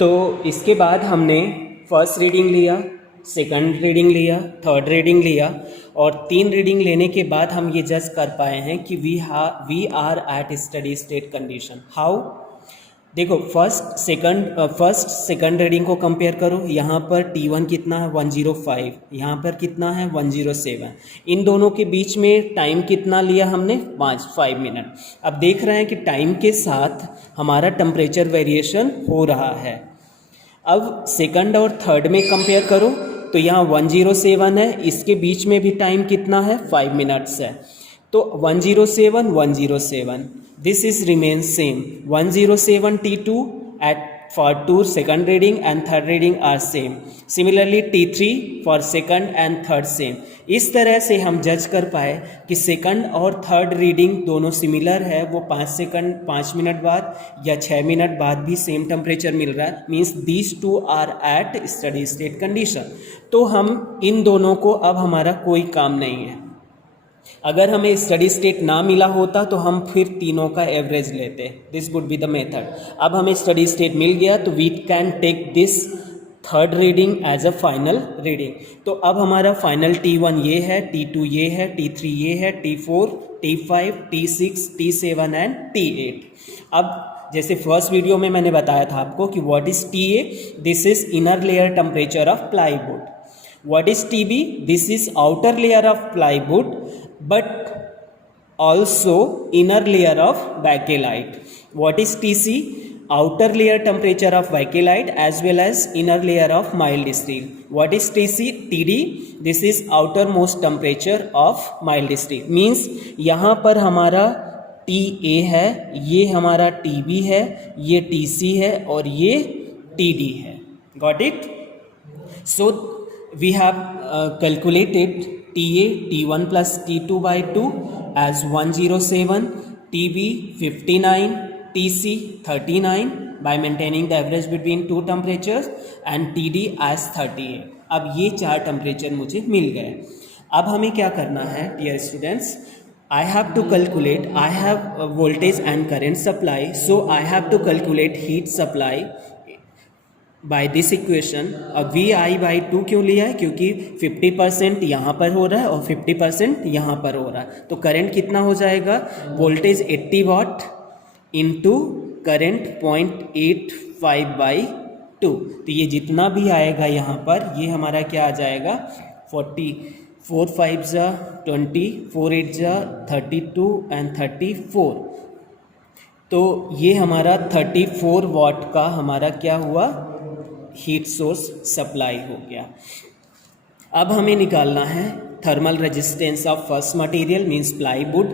तो इसके बाद हमने फर्स्ट रीडिंग लिया, सेकंड रीडिंग लिया, थर्ड रीडिंग लिया, और 3 रीडिंग लेने के बाद हम ये जज कर पाए हैं कि we are at steady state condition. How? देखो, फर्स्ट सेकंड रीडिंग को कंपेयर करो। यहाँ पर T1 कितना है 105, यहाँ पर कितना है 107। इन दोनों के बीच में टाइम कितना लिया हमने 5 मिनट। अब देख रहे हैं कि टाइम के साथ हमारा टेम्परेचर वेरिएशन हो रहा है। अब सेकंड और थर्ड में कंपेयर करो तो यहाँ 107 है, इसके बीच में भी टाइम कितना है 5 मिनट्स है। तो 107 107 this is remain same. 107 T2 at for 2 second reading and third reading are same. Similarly T3 for second and third same. इस तरह से हम जज कर पाए कि सेकंड और थर्ड रीडिंग दोनों सिमिलर है। वो 5 मिनट बाद या 6 मिनट बाद भी सेम टेम्परेचर मिल रहा है, means these two are at steady state condition. तो हम इन दोनों को, अब हमारा कोई काम नहीं है। अगर हमें स्टडी स्टेट ना मिला होता तो हम फिर तीनों का एवरेज लेते, this would be the method. अब हमें स्टडी स्टेट मिल गया तो we can take this third reading as a final reading. तो अब हमारा फाइनल T1 ये है, T2 ये है, T3 ये है, T4, T5, T6, T7 and T8। अब जैसे फर्स्ट वीडियो में मैंने बताया था आपको कि what is TA, this is inner layer temperature of plywood. What is TB? This is outer layer of plywood but also inner layer of bakelite. What is TC? Outer layer temperature of bakelite as well as inner layer of mild steel. What is TC? TD? This is outermost temperature of mild steel. Means यहाँ पर हमारा TA है, ये हमारा TB है, ये TC है और ये TD है। Got it? So we have calculated TA T1 plus T2 by 2 as 107, TB 59, TC 39 by maintaining the average between two temperatures and TD as 38। अब ये 4 टेम्परेचर मुझे मिल गए। अब हमें क्या करना है dear students? I have to calculate, I have voltage and current supply, so I have to calculate heat supply by this equation. अब Vi/2 क्यों लिया है? क्योंकि 50% यहाँ पर हो रहा है और 50% यहाँ पर हो रहा है। तो करंट कितना हो जाएगा? वोल्टेज 80 वाट इंटू करंट 0.85/2। तो ये जितना भी आएगा यहाँ पर, ये हमारा क्या आ जाएगा 40, 4 5 जा 20, 4 8 जा 32 एंड 34। तो ये हमारा 34 वाट का हमारा क्या हुआ? हीट सोर्स सप्लाई हो गया। अब हमें निकालना है thermal resistance of first material means plywood,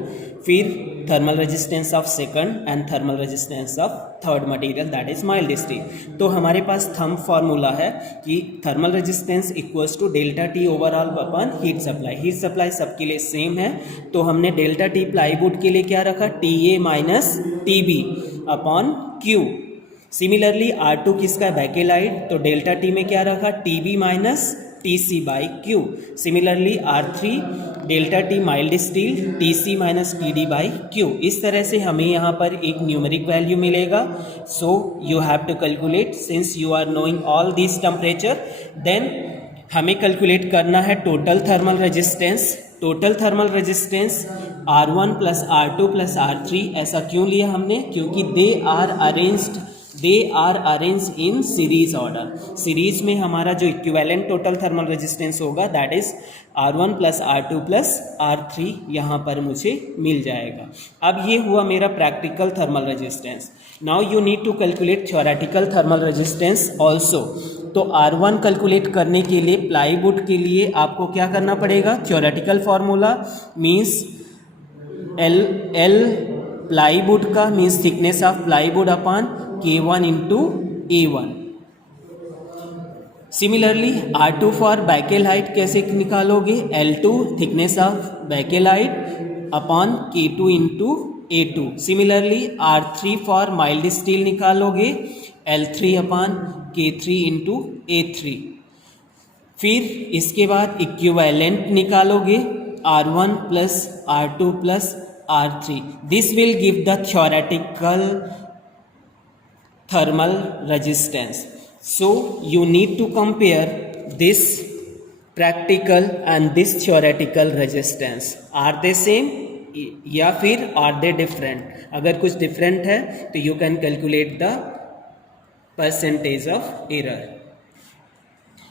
फिर thermal resistance of second and thermal resistance of third material that is mild steel. तो हमारे पास थंब फार्मूला है कि thermal resistance equals to delta T overall upon heat supply. Heat supply सबके लिए same है, तो हमने डेल्टा T प्लाईवुड के लिए क्या रखा? TA minus TB upon Q। Similarly R2 किसका है? बैकेलाइट, तो डेल्टा T में क्या रखा? TB minus TC by Q। Similarly R3 delta T mild steel, TC minus TD by Q। इस तरह से हमें यहाँ पर एक न्यूमेरिक वैल्यू मिलेगा। So you have to calculate, since you are knowing all this temperature, then हमें calculate करना है total thermal resistance. Total thermal resistance R1 plus R2 plus R3। ऐसा क्यों लिया हमने? क्योंकि they are arrange in series order. Series में हमारा जो इक्विवेलेंट टोटल थर्मल रेजिस्टेंस होगा that is R1 plus R2 plus R3 यहाँ पर मुझे मिल जाएगा। अब ये हुआ मेरा practical thermal resistance. Now you need to calculate theoretical thermal resistance also. तो R1 कैलकुलेट करने के लिए प्लाईवुड के लिए आपको क्या करना पड़ेगा? Theoretical formula means L plywood का means thickness of plywood upon K1 into A1। Similarly R2 for bakelite कैसे निकालोगे? L2 thickness of bakelite upon K2 into A2। Similarly R3 for mild steel निकालोगे L3 upon K3 into A3। फिर इसके बाद equivalent निकालोगे R1 plus R2 plus R3। This will give the theoretical thermal resistance. So you need to compare this practical and this theoretical resistance. Are they same या फिर are they different? अगर कुछ different है तो you can calculate the percentage of error.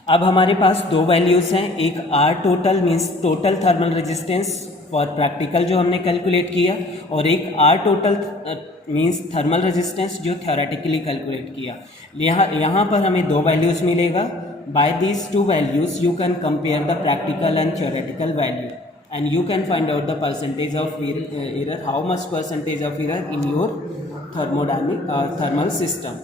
अब हमारे पास दो values हैं, एक R total means total thermal resistance for practical जो हमने कैलकुलेट किया, और एक R total means thermal resistance जो थ्योरेटिकली कैलकुलेट किया. यहाँ पर हमें दो वैल्यूज़ मिलेगा. By these two values you can compare the practical and theoretical value and you can find out the percentage of error, how much percentage of error in your thermal system.